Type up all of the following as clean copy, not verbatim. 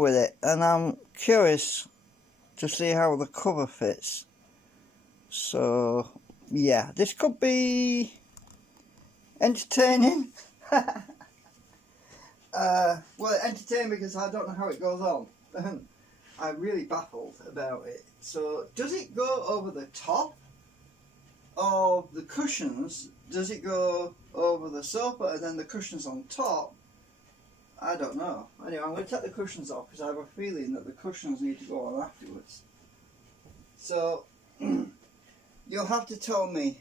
with it, and I'm curious to see how the cover fits. So yeah, this could be entertaining. Well, entertaining because I don't know how it goes on. I'm really baffled about it. So does it go over the top of the cushions? Does it go over the sofa and then the cushions on top? I don't know. Anyway, I'm going to take the cushions off because I have a feeling that the cushions need to go on afterwards. So you'll have to tell me.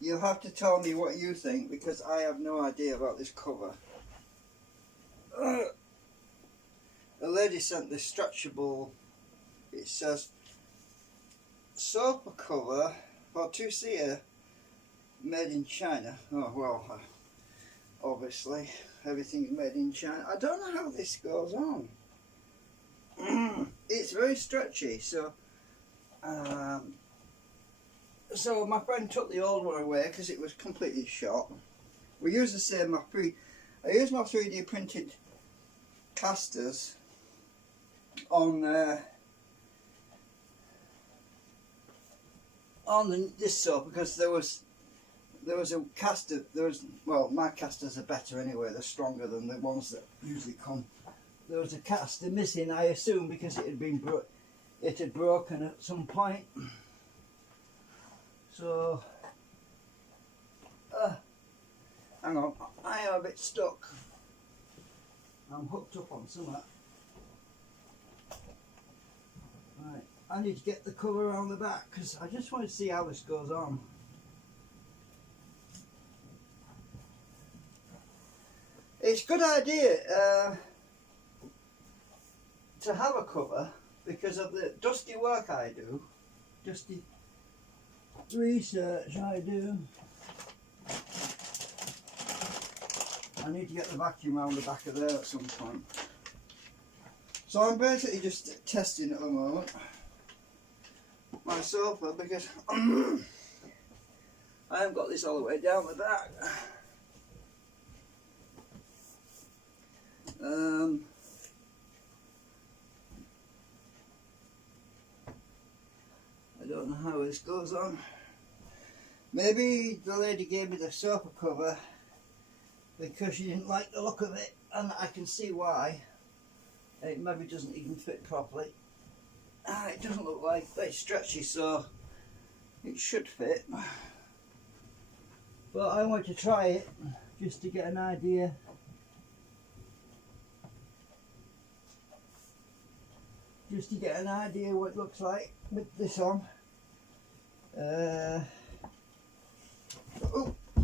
You'll have to tell me what you think, because I have no idea about this cover. The lady sent this stretchable, it says sofa cover for two-seater made in China. Oh well, obviously everything's made in China. I don't know how this goes on. It's very stretchy, so so my friend took the old one away because it was completely shot. We use the same. I use my 3D printed casters on this sofa, because there was a caster. Well, my casters are better anyway. They're stronger than the ones that usually come. There was a caster missing, I assume, because it had broken at some point. So, hang on, I am a bit stuck. I'm hooked up on something. Right, I need to get the cover around the back because I just want to see how this goes on. It's a good idea to have a cover because of the dusty work I do, dusty research I do. I need to get the vacuum around the back of there at some point. So I'm basically just testing at the moment my sofa because I haven't got this all the way down the back. I don't know how this goes on. Maybe the lady gave me the sofa cover because she didn't like the look of it, and I can see why. It maybe doesn't even fit properly. It doesn't look like it's stretchy, so it should fit. But I want to try it just to get an idea. Just to get an idea what it looks like with this on.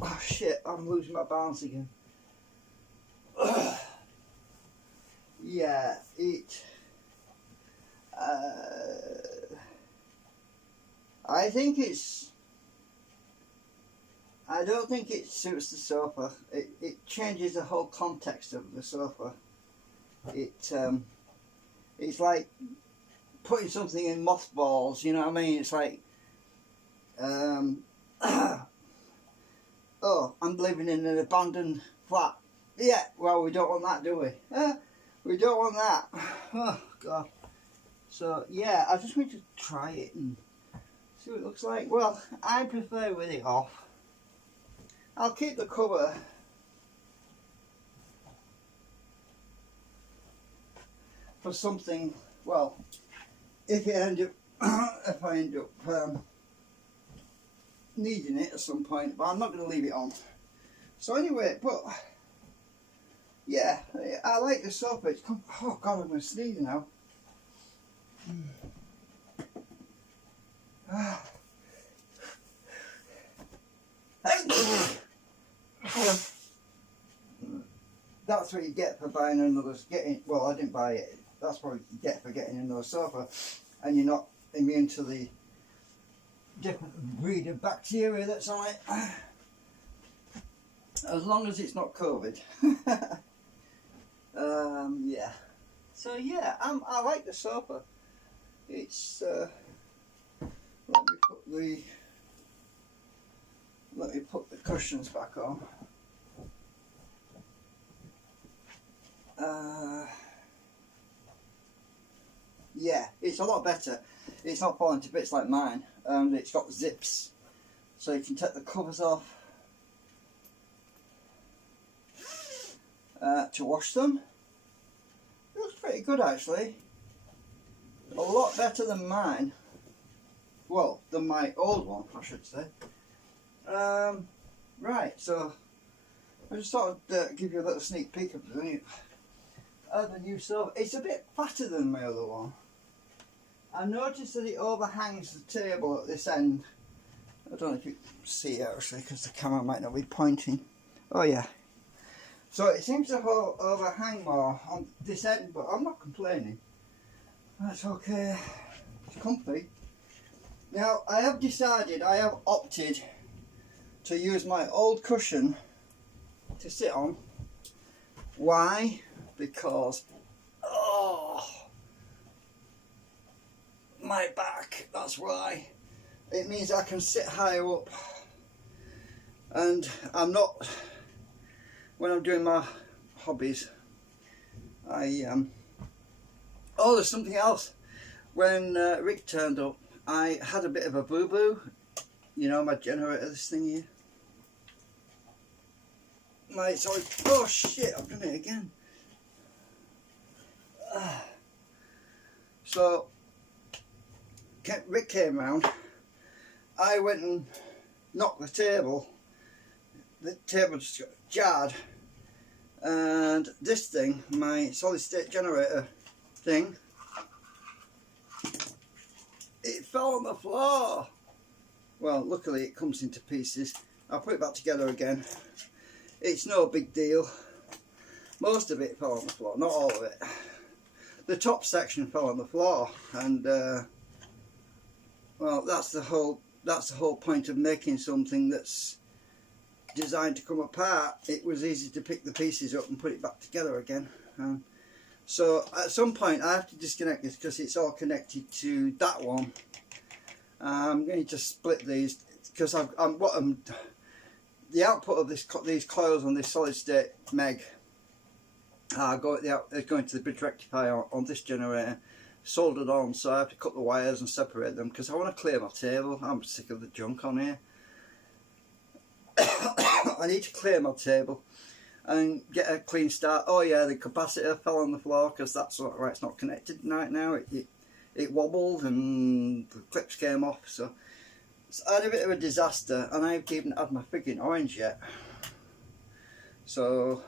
Oh shit, I'm losing my balance again. Yeah, I think I don't think it suits the sofa. It changes the whole context of the sofa. It's like putting something in mothballs, you know what I mean? It's like, oh, I'm living in an abandoned flat. Yeah, well, we don't want that, do we? We don't want that. Oh, God. So, yeah, I just want to try it and see what it looks like. Well, I prefer with it off. I'll keep the cover for something, well, if I end up needing it at some point, but I'm not going to leave it on. So anyway, but yeah, I like the sofa. It's oh God, I'm going to sneeze now. That's what you get for buying another. Well, I didn't buy it. That's what you get for getting another sofa, and you're not immune to the different breed of bacteria that's on it. As long as it's not COVID. Yeah. So yeah, I like the sofa. It's let me put the cushions back on. yeah, it's a lot better. It's not falling to bits like mine, and it's got zips, so you can take the covers off to wash them. It looks pretty good actually. A lot better than mine. Well, than my old one, I should say. Right, so I just thought I'd give you a little sneak peek of the new sofa. It's a bit fatter than my other one. I noticed that it overhangs the table at this end. I don't know if you can see it actually because the camera might not be pointing. Oh yeah. So it seems to overhang more on this end, but I'm not complaining. That's okay. It's comfy. Now I have decided, I have opted to use my old cushion to sit on. Why? Because my back, that's why. It means I can sit higher up, and I'm not, when I'm doing my hobbies, oh, there's something else. When Rick turned up, I had a bit of a boo-boo. You know, my generator, this thing here. Oh shit, I've done it again. So Rick came round. I went and knocked the table. The table just got jarred, and this thing, my solid state generator thing, it fell on the floor. Well, luckily it comes into pieces. I'll put it back together again. It's no big deal. Most of it fell on the floor, not all of it. The top section fell on the floor, and well, that's the whole point of making something that's designed to come apart. It was easy to pick the pieces up and put it back together again. So at some point I have to disconnect this because it's all connected to that one. I'm going to split these because the output of these coils on this solid state meg are going to the bridge rectifier on this generator, soldered on, so I have to cut the wires and separate them because I want to clear my table. I'm sick of the junk on here. I need to clear my table and get a clean start. Oh yeah, the capacitor fell on the floor because that's right, it's not connected right now. It wobbled and the clips came off, so I had a bit of a disaster, and I haven't even had my frigging orange yet. So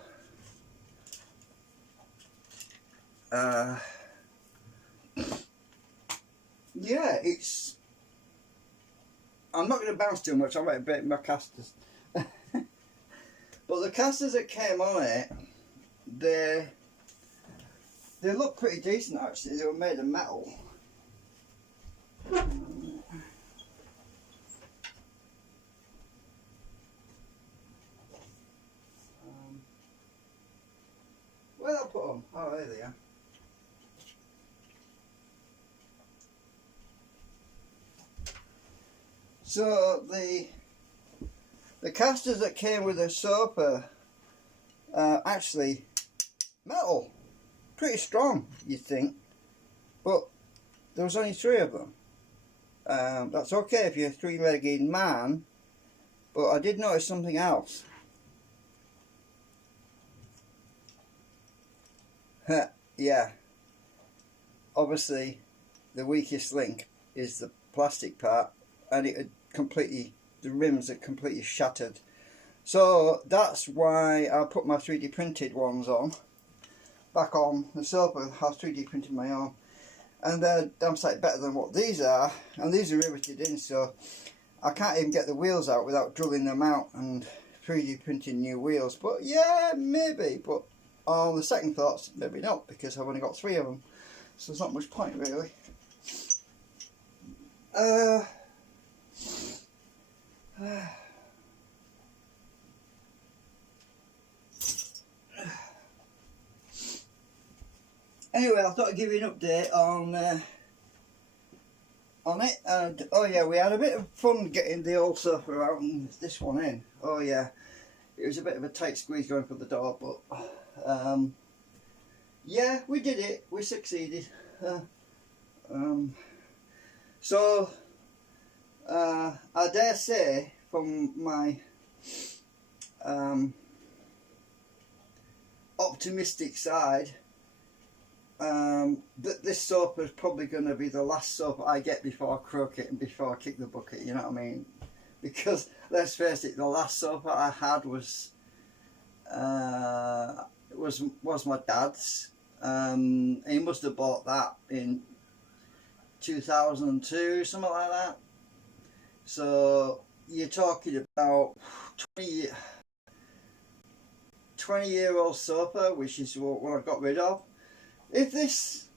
yeah, I'm not going to bounce too much. I might break my casters. But the casters that came on it, they look pretty decent actually. They were made of metal. Where'd I put them? Oh, there they are. So the casters that came with the sofa are actually metal, pretty strong you'd think, but there was only 3 of them. That's okay if you're a 3-legged man, but I did notice something else. Yeah, obviously the weakest link is the plastic part, and it had the rims are completely shattered. So that's why I put my 3D printed ones on, back on the sofa. I've 3D printed my own, and they're damn sight better than what these are, and these are riveted in, so I can't even get the wheels out without drilling them out and 3D printing new wheels. But yeah, maybe, but on the second thoughts, maybe not, because I've only got 3 of them, so there's not much point really. Anyway, I thought I'd give you an update on it, and oh yeah, we had a bit of fun getting the old sofa out and this one in. Oh yeah, it was a bit of a tight squeeze going for the door, but yeah, we did it, we succeeded. So I dare say from my optimistic side that this soap is probably going to be the last soap I get before I croak it and before I kick the bucket, you know what I mean? Because let's face it, the last soap I had was my dad's. He must have bought that in 2002, something like that. So you're talking about 20-year-old sofa, which is what I got rid of. If this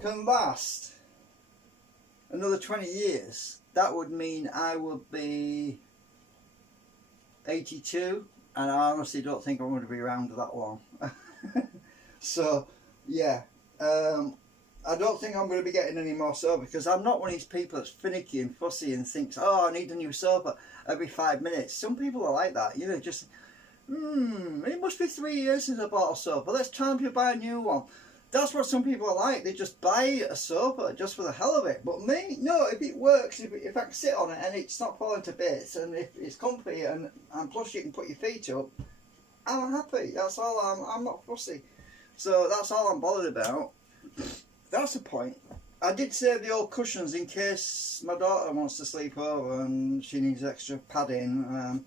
can last another 20 years, that would mean I would be 82, and I honestly don't think I'm going to be around that long. So yeah, I don't think I'm going to be getting any more sofa, because I'm not one of these people that's finicky and fussy and thinks, oh, I need a new sofa every 5 minutes. Some people are like that, you know, just it must be 3 years since I bought a sofa, let's time to buy a new one. That's what some people are like. They just buy a sofa just for the hell of it. But me, no, if it works, if I can sit on it and it's not falling to bits, and if it's comfy and plus you can put your feet up, I'm happy. That's all. I'm not fussy. So that's all I'm bothered about. That's the point. I did save the old cushions in case my daughter wants to sleep over and she needs extra padding.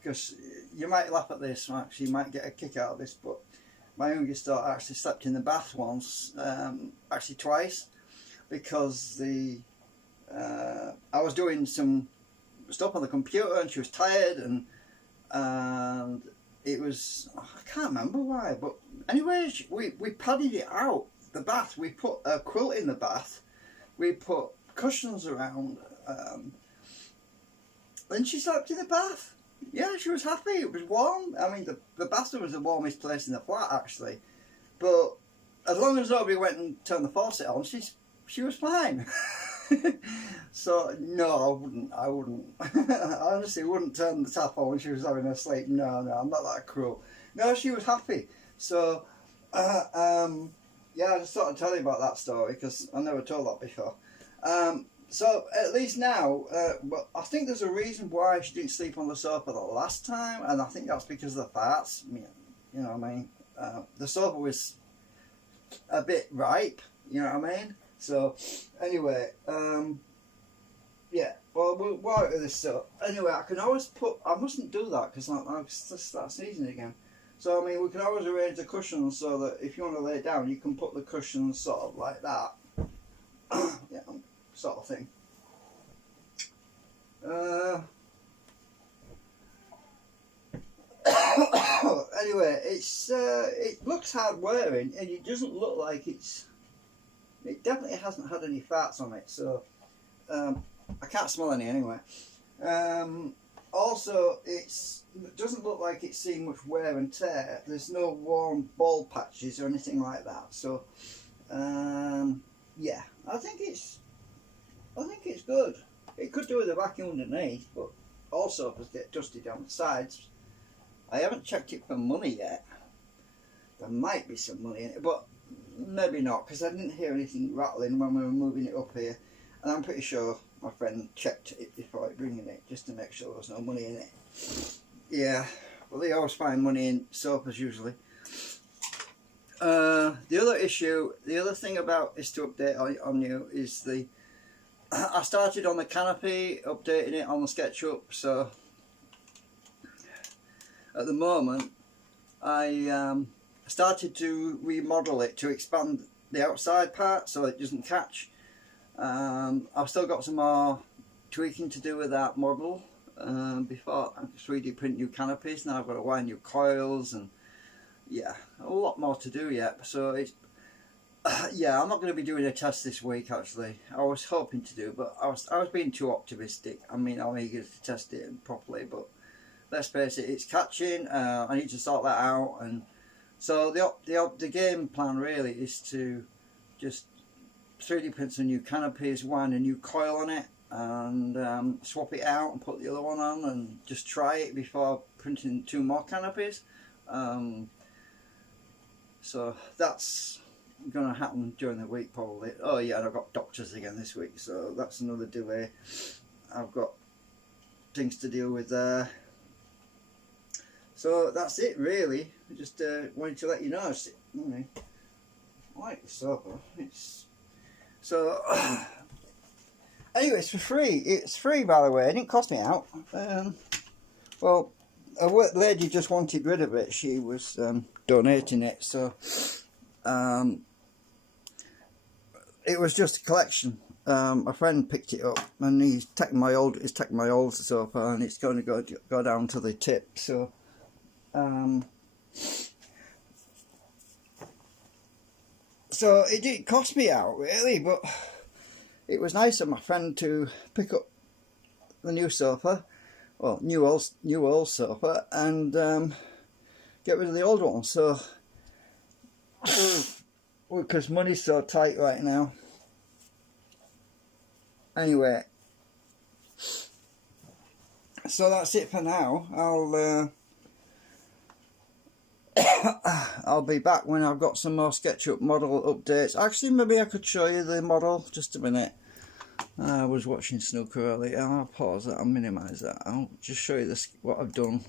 Because you might laugh at this, actually, you might get a kick out of this, but my youngest daughter actually slept in the bath once, actually twice, because I was doing some stuff on the computer and she was tired, and it was, I can't remember why, but anyway, we padded it out, the bath. We put a quilt in the bath, we put cushions around, and she slept in the bath. Yeah, she was happy. It was warm. I mean, the bathroom was the warmest place in the flat, actually. But as long as nobody went and turned the faucet on, she was fine. So no, I wouldn't. I honestly wouldn't turn the tap on when she was having her sleep. No, I'm not that cruel. No, she was happy. So yeah, I just thought I'd tell you about that story because I never told that before. So at least now, but I think there's a reason why she didn't sleep on the sofa the last time, and I think that's because of the farts. You know what I mean? The sofa was a bit ripe, you know what I mean? So anyway, yeah. Well, we'll go out with this. So anyway, I can always I mustn't do that because I'll start sneezing again. So I mean, we can always arrange the cushions so that if you want to lay down, you can put the cushions sort of like that. Yeah. Sort of thing. Anyway, it looks hard wearing, and it doesn't look like it definitely hasn't had any farts on it, so I can't smell any anyway. Also, it doesn't look like it's seen much wear and tear. There's no worn bald patches or anything like that, so yeah, I think it's good. It could do with a vacuum underneath, but also if it get dusty down the sides. I haven't checked it for money yet. There might be some money in it, but maybe not, because I didn't hear anything rattling when we were moving it up here. And I'm pretty sure my friend checked it before bringing it, just to make sure there was no money in it. Yeah, well, they always find money in sofas usually. The other thing about is to update on you is I started on the canopy, updating it on the SketchUp, so at the moment I started to remodel it to expand the outside part so it doesn't catch. I've still got some more tweaking to do with that model before I 3D print new canopies. Now I've got to wire new coils, and yeah, a lot more to do yet. So it's yeah, I'm not going to be doing a test this week actually. I was hoping to do, but I was being too optimistic. I mean, I'm eager to test it properly, but let's face it, it's catching. I need to sort that out, and so the game plan really is to just 3D print some new canopies, wind a new coil on it, and swap it out and put the other one on, and just try it before printing 2 more canopies. So that's going to happen during the week probably. Oh yeah, and I've got doctors again this week, so that's another delay. I've got things to deal with there. So that's it really. I just wanted to let you know. I like the sofa. It's so. Anyway, it's for free. It's free, by the way. It didn't cost me out. Well, a lady just wanted rid of it. She was donating it, so it was just a collection. A friend picked it up, and he's taking my old sofa, and it's going to go down to the tip. So. So it didn't cost me out really, but it was nice of my friend to pick up the new sofa, well, new old sofa, and get rid of the old one. So because money's so tight right now. Anyway, so that's it for now. I'll be back when I've got some more SketchUp model updates. Actually, maybe I could show you the model. Just a minute. I was watching snooker earlier. I'll pause that. I'll minimise that. I'll just show you what I've done.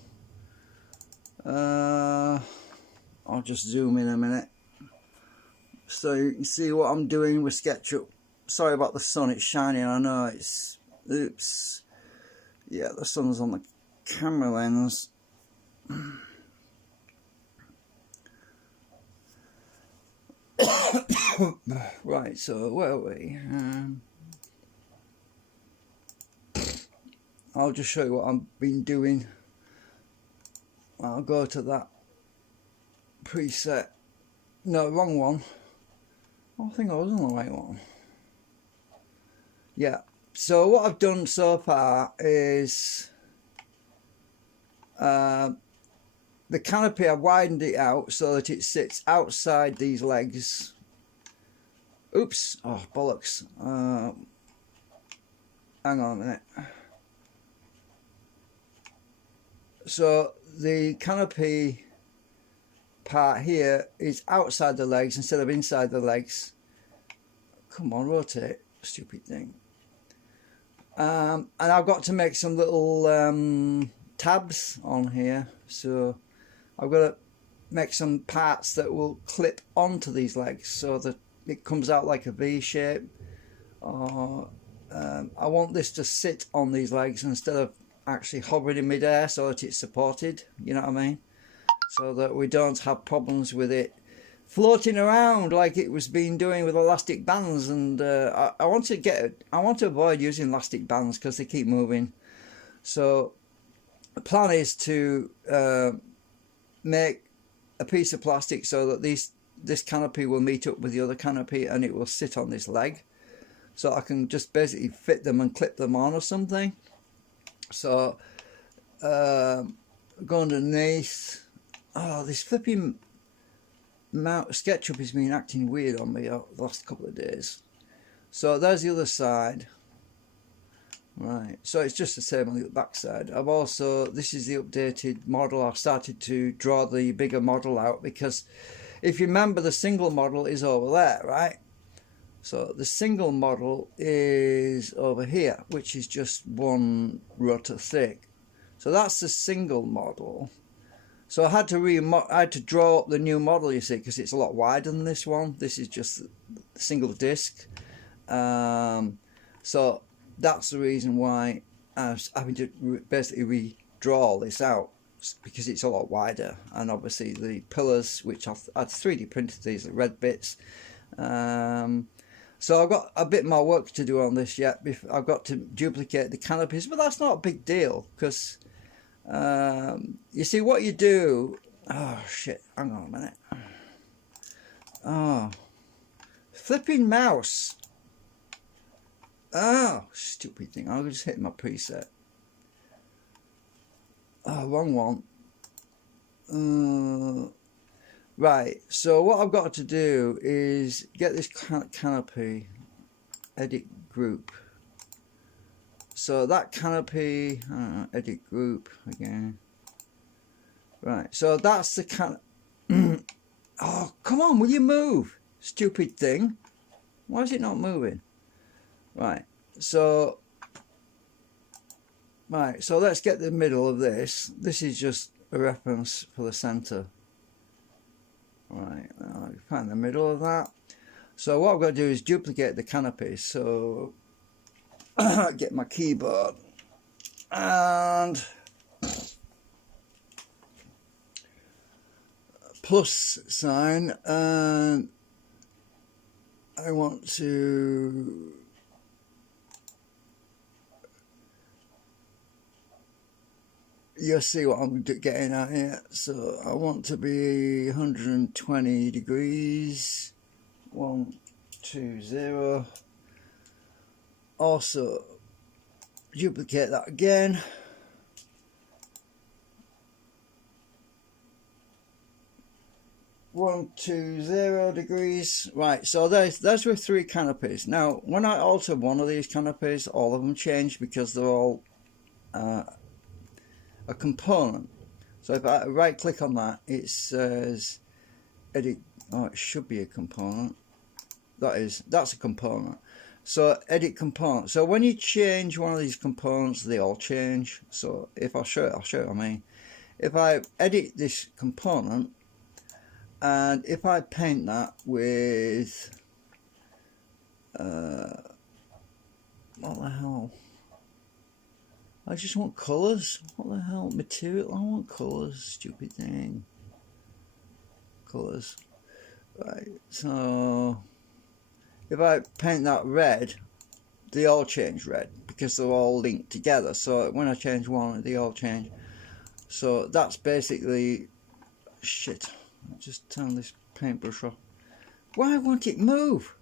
I'll just zoom in a minute so you can see what I'm doing with SketchUp. Sorry about the sun. It's shining. I know it's. Oops. Yeah, the sun's on the camera lens. Right, so where are we? I'll just show you what I've been doing. I'll go to that preset. No, wrong one. I think I was on the right one. Yeah, so what I've done so far is the canopy, I've widened it out so that it sits outside these legs. Oops, oh bollocks. Hang on a minute. So the canopy part here is outside the legs instead of inside the legs. Come on, rotate, stupid thing. And I've got to make some little tabs on here, so I've got to make some parts that will clip onto these legs so that it comes out like a V shape. I want this to sit on these legs instead of actually hovering in midair, so that it's supported, you know what I mean, so that we don't have problems with it floating around like it was being doing with elastic bands. And I want to avoid using elastic bands because they keep moving. So the plan is to make a piece of plastic so that this canopy will meet up with the other canopy and it will sit on this leg, so I can just basically fit them and clip them on or something. So go underneath. Oh, this flipping SketchUp has been acting weird on me the last couple of days. So there's the other side. Right, so it's just the same on the back side. I've also, this is the updated model. I've started to draw the bigger model out because if you remember, the single model is over there, right? So the single model is over here, which is just 1 rotor thick. So that's the single model. So I had to draw up the new model, you see, because it's a lot wider than this one. This is just the single disc. So that's the reason why I was having to basically redraw all this out, because it's a lot wider. And obviously the pillars, which I'd 3D printed these, the red bits. So I've got a bit more work to do on this yet. I've got to duplicate the canopies, but that's not a big deal because you see what you do. Oh shit! Hang on a minute. Oh, flipping mouse. Oh, stupid thing. I'll just hit my preset. Oh, wrong one. Right, so what I've got to do is get this canopy, edit group. So that canopy, edit group again. Right, so that's the oh, come on, will you move? Stupid thing. Why is it not moving? Right, so let's get the middle of this. This is just a reference for the center. Right, I'll find the middle of that. So what I've got to do is duplicate the canopy. So get my keyboard and plus sign, and I want to you'll see what I'm getting at here. So I want to be 120 degrees. 120. Also duplicate that again. One, 2, 0 degrees. Right, so those were 3 canopies. Now, when I alter one of these canopies, all of them change because they're all a component. So if I right click on that, it says edit. Oh, it should be a component. That's a component. So edit component. So when you change one of these components, they all change. So if I'll show it. I mean, if I edit this component, and if I paint that with what the hell? I just want colours. What the hell? Material? I want colours. Stupid thing. Colours. Right. So if I paint that red, they all change red because they're all linked together. So when I change one, they all change. So that's basically shit. I'll just turn this paintbrush off. Why won't it move?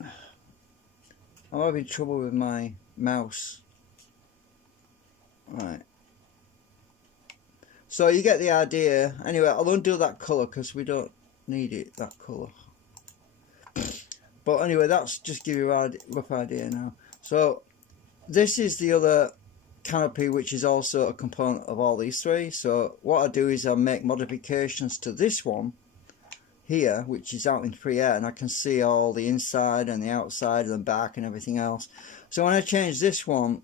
I'm having trouble with my mouse. Right. So you get the idea. Anyway, I'll undo that colour because we don't need it, that colour. But anyway, that's just give you a rough idea now. So this is the other canopy, which is also a component of all these 3. So what I do is I make modifications to this one here, which is out in free air, and I can see all the inside and the outside and the back and everything else. So when I change this one,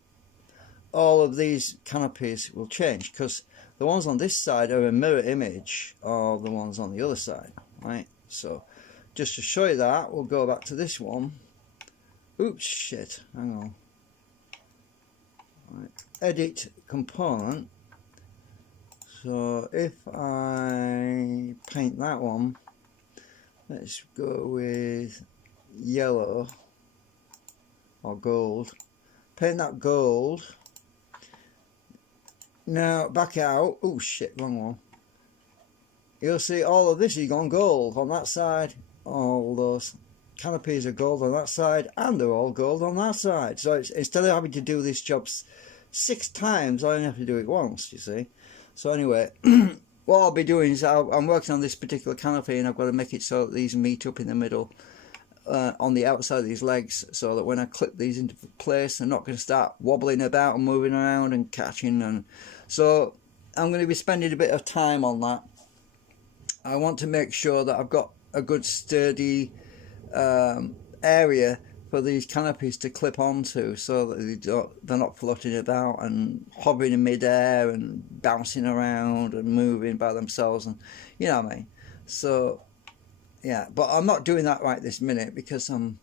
all of these canopies will change because the ones on this side are a mirror image of the ones on the other side, right? So just to show you that, we'll go back to this one. Oops, shit, hang on. Right. Edit component. So if I paint that one, let's go with yellow or gold. Paint that gold. Now back out. Oh shit, wrong one. You'll see all of this is gone gold on that side. All those canopies are gold on that side, and they're all gold on that side. So instead of having to do this job 6 times, I only have to do it once, you see. So anyway, what I'll be doing is I'm working on this particular canopy, and I've got to make it so that these meet up in the middle on the outside of these legs, so that when I clip these into place, they're not going to start wobbling about and moving around and catching. And so I'm going to be spending a bit of time on that. I want to make sure that I've got a good sturdy area for these canopies to clip onto, so that they're not floating about and hovering in midair and bouncing around and moving by themselves, and you know what I mean. So yeah, but I'm not doing that right this minute because I'm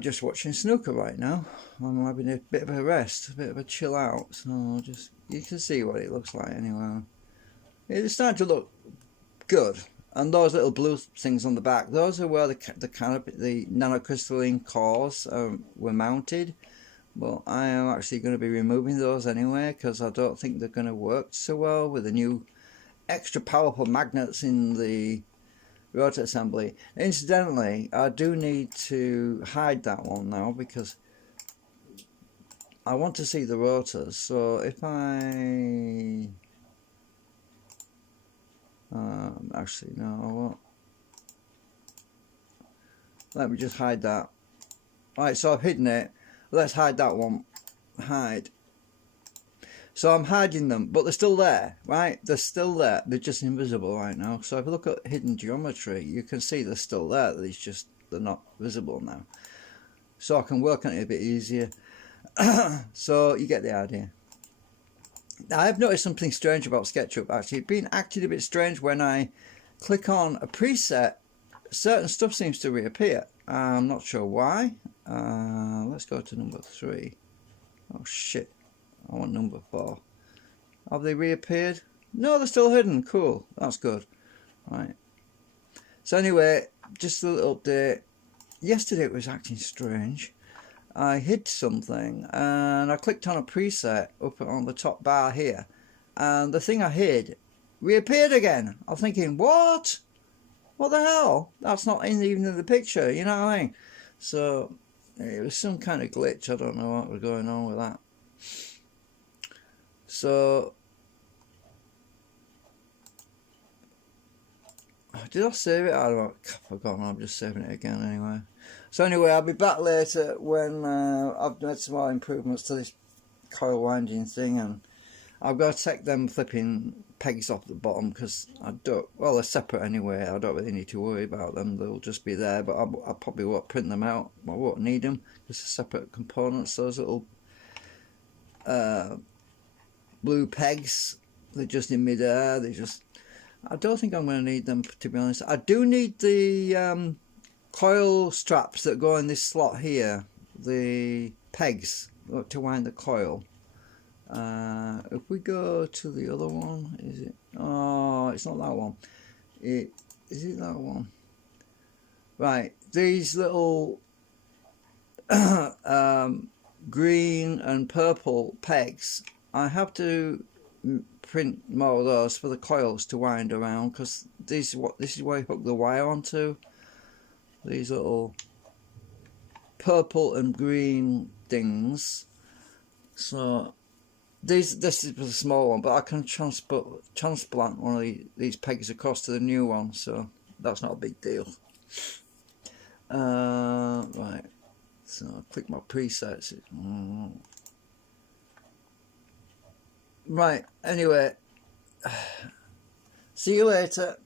just watching snooker right now. I'm having a bit of a rest, a bit of a chill out. So just you can see what it looks like anyway. It's starting to look good. And those little blue things on the back, those are where the canopy, the nanocrystalline cores were mounted. But I am actually going to be removing those anyway, because I don't think they're going to work so well with the new extra powerful magnets in the rotor assembly. Incidentally, I do need to hide that one now because I want to see the rotors. So if I actually no, I won't. Let me just hide that. Right, so I've hidden it. Let's hide that one. Hide. So I'm hiding them, but they're still there, right? They're still there. They're just invisible right now. So if you look at hidden geometry, you can see they're still there. They're not visible now. So I can work on it a bit easier. So you get the idea. Now, I've noticed something strange about SketchUp actually. It's been acting a bit strange when I click on a preset. Certain stuff seems to reappear. I'm not sure why. Let's go to number 3. Oh shit. I want number 4. Have they reappeared? No, they're still hidden. Cool. That's good. Right. So anyway, just a little update. Yesterday it was acting strange. I hid something and I clicked on a preset up on the top bar here. And the thing I hid reappeared again. I'm thinking, what? What the hell? That's not even in the picture, you know what I mean? So it was some kind of glitch. I don't know what was going on with that. So, did I save it? I don't know. I've forgotten. I'm just saving it again anyway. So anyway, I'll be back later when I've made some more improvements to this coil winding thing, and I've got to take them flipping pegs off the bottom because I don't. Well, they're separate anyway. I don't really need to worry about them. They'll just be there, but I probably won't print them out. I won't need them. Just separate components. Those little blue pegs, they're just in mid-air. I don't think I'm going to need them, to be honest. I do need the coil straps that go in this slot here, the pegs to wind the coil. If we go to the other one, is it? Oh, it's not that one. Is it that one? Right, these little green and purple pegs, I have to print more of those for the coils to wind around, because this is where you hook the wire onto. These little purple and green things. So this is the small one, but I can transplant one of these pegs across to the new one, so that's not a big deal. Right, so I'll click my presets. Right, anyway, see you later.